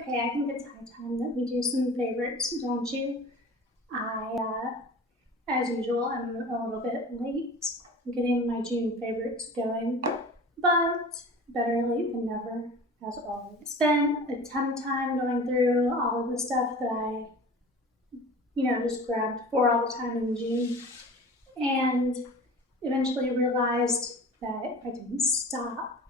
Okay, I think it's high time that we do some favorites, don't you? As usual, I'm a little bit late getting my June favorites going, but better late than never, as always. Spent a ton of time going through all of the stuff that I, just grabbed for all the time in June, and eventually realized that if I didn't stop,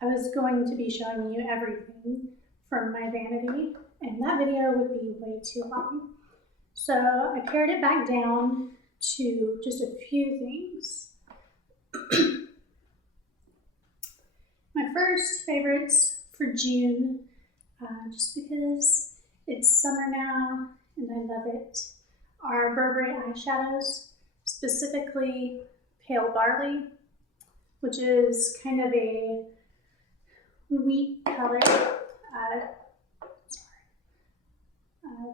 I was going to be showing you everything from my vanity, and that video would be way too long. So I pared it back down to just a few things. My first favorites for June, just because it's summer now and I love it, are Burberry Eyeshadows, specifically Pale Barley, which is kind of a wheat color,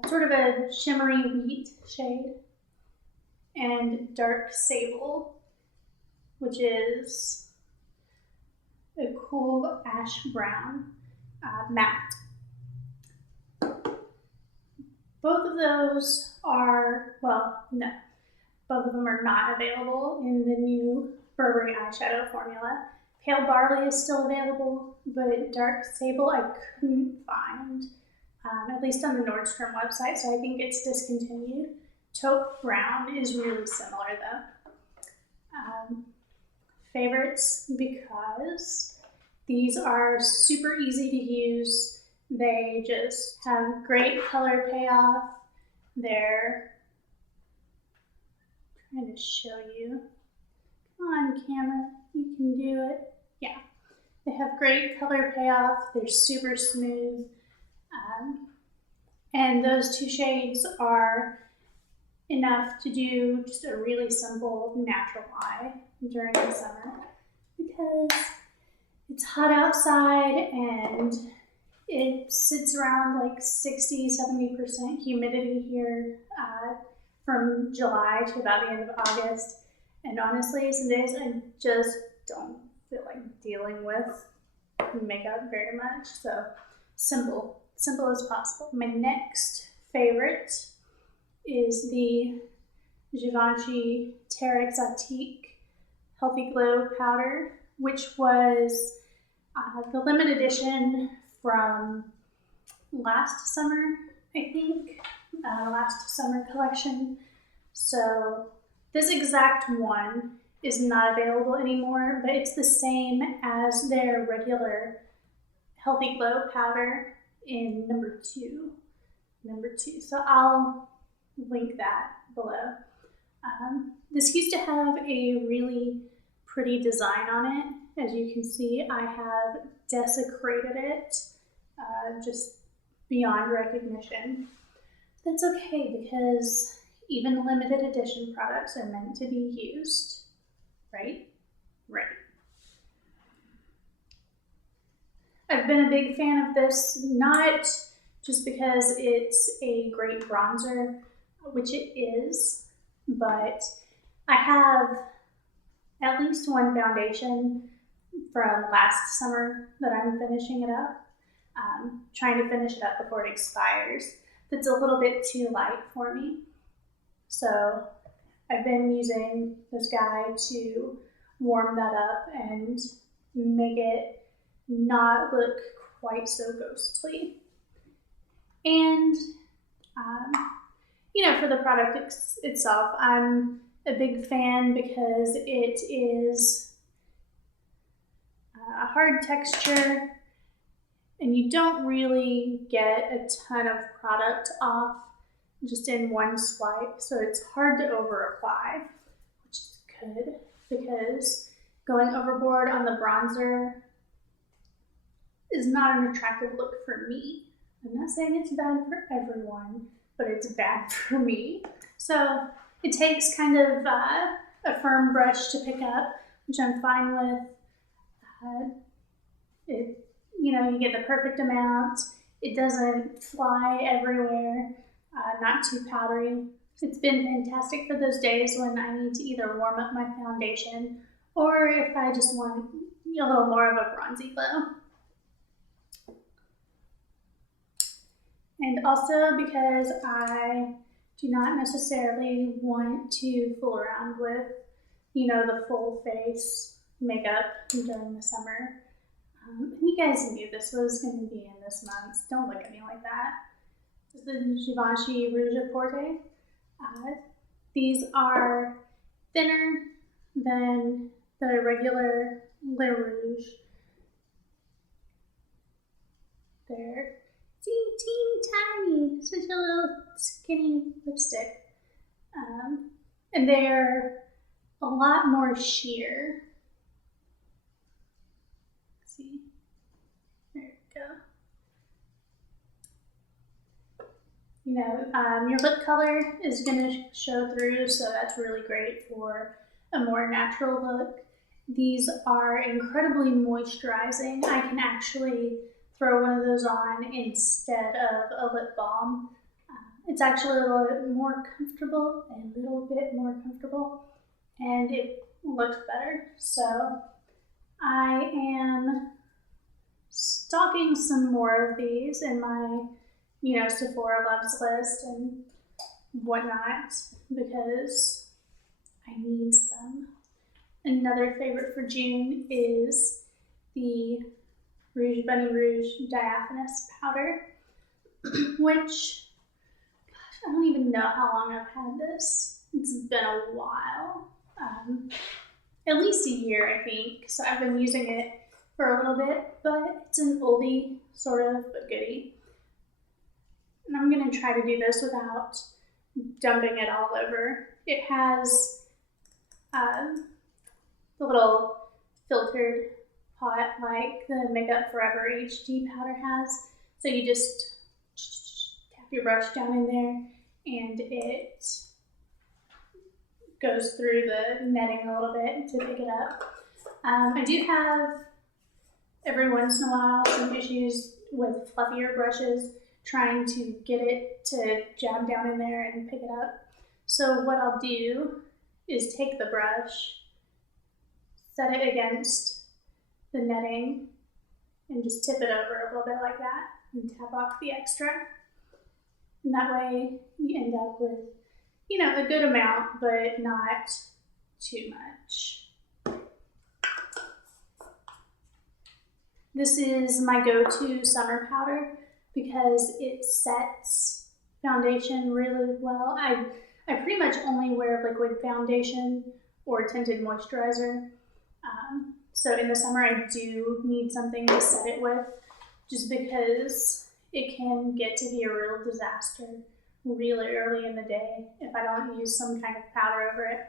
sort of a shimmery wheat shade, and Dark Sable, which is a cool ash brown matte. Both of those are, both of them are not available in the new Burberry eyeshadow formula. Pale Barley is still available, but Dark Sable I couldn't find, at least on the Nordstrom website, so I think it's discontinued. Taupe Brown is really similar though. Favorites because these are super easy to use. They just have great color payoff. They're trying to show you. Come on, camera, you can do it. Yeah, they have great color payoff. They're super smooth. And those two shades are enough to do just a really simple natural eye during the summer because it's hot outside and it sits around like 60-70% humidity here from July to about the end of August. And honestly, some days I just don't feel like dealing with makeup very much. So simple as possible. My next favorite is the Shivaji Exotique Healthy Glow Powder, which was the limited edition from last summer, I think, last summer collection. So this exact one is not available anymore, but it's the same as their regular Healthy Glow powder in number two. So I'll link that below. This used to have a really pretty design on it. As you can see, I have desecrated it just beyond recognition. That's okay because even limited edition products are meant to be used, right? Right. I've been a big fan of this, not just because it's a great bronzer, which it is, but I have at least one foundation from last summer that I'm finishing it up, trying to finish it up before it expires. That's a little bit too light for me. So I've been using this guy to warm that up and make it not look quite so ghostly. And, for the product itself, I'm a big fan because it is a hard texture and you don't really get a ton of product off just in one swipe. So it's hard to over apply, which is good because going overboard on the bronzer is not an attractive look for me. I'm not saying it's bad for everyone, but it's bad for me. So it takes kind of a firm brush to pick up, which I'm fine with. You get the perfect amount. It doesn't fly everywhere, not too powdery. It's been fantastic for those days when I need to either warm up my foundation or if I just want a little more of a bronzy glow. And also because I do not necessarily want to fool around with, you know, the full face makeup during the summer. And you guys knew this was going to be in this month. Don't look at me like that. This is the Shivaji Rouge à Porter. These are thinner than the regular Le Rouge. They're teeny tiny, such a little skinny lipstick. And they're a lot more sheer. Let's see, there we go. You know, your lip color is going to show through, so that's really great for a more natural look. These are incredibly moisturizing. I can actually throw one of those on instead of a lip balm. It's actually a little bit more comfortable, and it looks better. So I am stocking some more of these in my, you know, Sephora loves list and whatnot because I need them. Another favorite for June is the Rouge Bunny Rouge Diaphanous Powder, which, gosh, I don't even know how long I've had this. It's been a while, at least a year, I think. So I've been using it for a little bit, but it's an oldie, sort of, but goodie. And I'm gonna try to do this without dumping it all over. It has the little filtered pot like the Makeup Forever HD powder has. So you just tap your brush down in there and it goes through the netting a little bit to pick it up. I do have, every once in a while, some issues with fluffier brushes trying to get it to jab down in there and pick it up. So what I'll do is take the brush, set it against the netting, and just tip it over a little bit like that and tap off the extra. And that way you end up with, you know, a good amount, but not too much. This is my go-to summer powder because it sets foundation really well. I pretty much only wear liquid foundation or tinted moisturizer. So in the summer I do need something to set it with just because it can get to be a real disaster really early in the day if I don't use some kind of powder over it.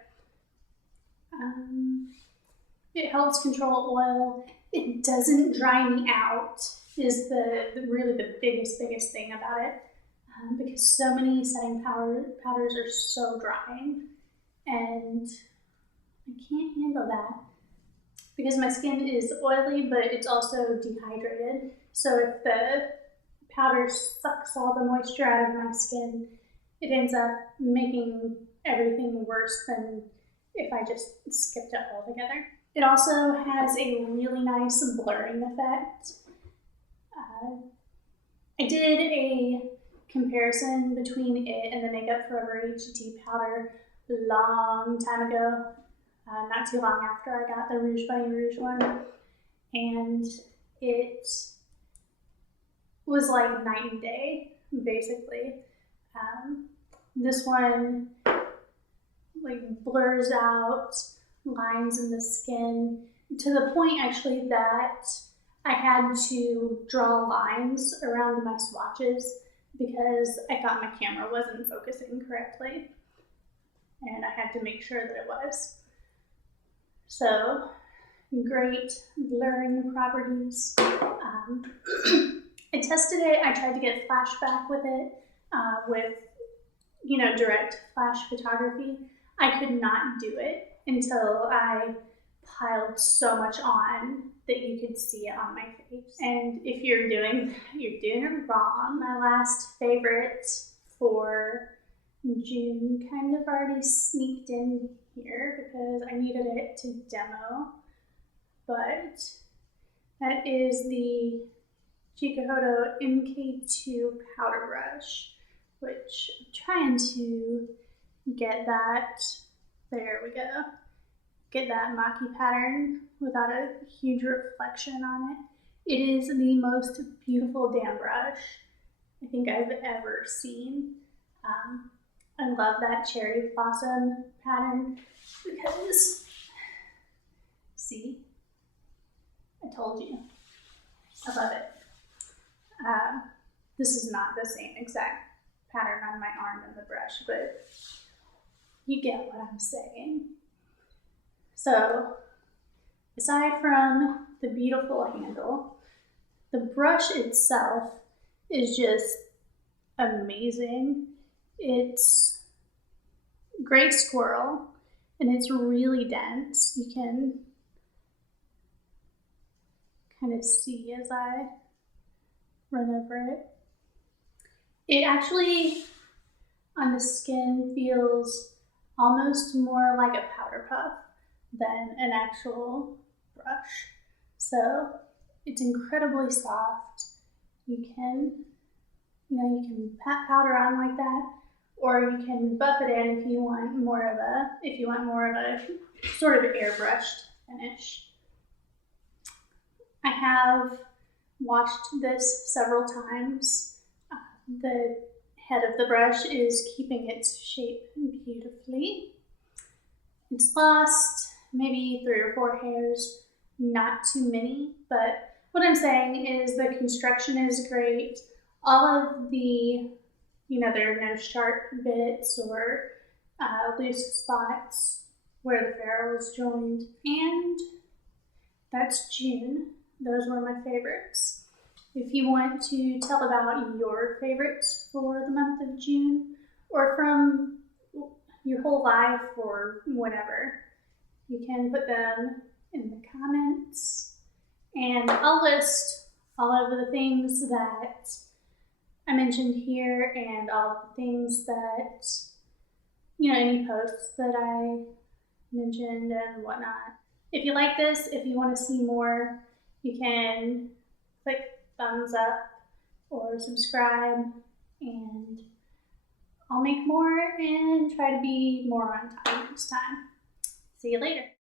It helps control oil. It doesn't dry me out is really the biggest thing about it, because so many setting powders are so drying, and I can't handle that because my skin is oily, but it's also dehydrated. So if the powder sucks all the moisture out of my skin, it ends up making everything worse than if I just skipped it altogether. It also has a really nice blurring effect. I did a comparison between it and the Makeup Forever HD powder a long time ago, not too long after I got the Rouge Bunny Rouge one, and it was like night and day, basically. This one like blurs out lines in the skin to the point actually that I had to draw lines around my swatches because I thought my camera wasn't focusing correctly, and I had to make sure that it was. So great blurring properties. I tested it. I tried to get flashback with it, with, you know, direct flash photography. I could not do it until I piled so much on that you could see it on my face. And if you're doing that, you're doing it wrong. My last favorite for June kind of already sneaked in here because I needed it to demo, but that is the Chikuhodo MK2 powder brush, which I'm trying to get that, there we go, get that maki pattern without a huge reflection on it. It is the most beautiful damn brush I think I've ever seen. I love that cherry blossom pattern because, see, I told you, I love it. This is not the same exact pattern on my arm in the brush, but you get what I'm saying. So, aside from the beautiful handle, the brush itself is just amazing. It's gray squirrel and it's really dense. You can kind of see as I run over it. It actually, on the skin, feels almost more like a powder puff than an actual brush. So it's incredibly soft. You can pat powder on like that, or you can buff it in if you want more of a sort of airbrushed finish. I have washed this several times. The head of the brush is keeping its shape beautifully. It's lost maybe 3 or 4 hairs, not too many, but what I'm saying is the construction is great. All of the, there are no sharp bits or loose spots where the ferrule is joined. And that's June. Those were my favorites. If you want to tell about your favorites for the month of June, or from your whole life or whatever, you can put them in the comments. And I'll list all of the things that I mentioned here and all of the things that, any posts that I mentioned and whatnot. If you like this, if you want to see more, you can click thumbs up or subscribe, and I'll make more and try to be more on time next time. See you later.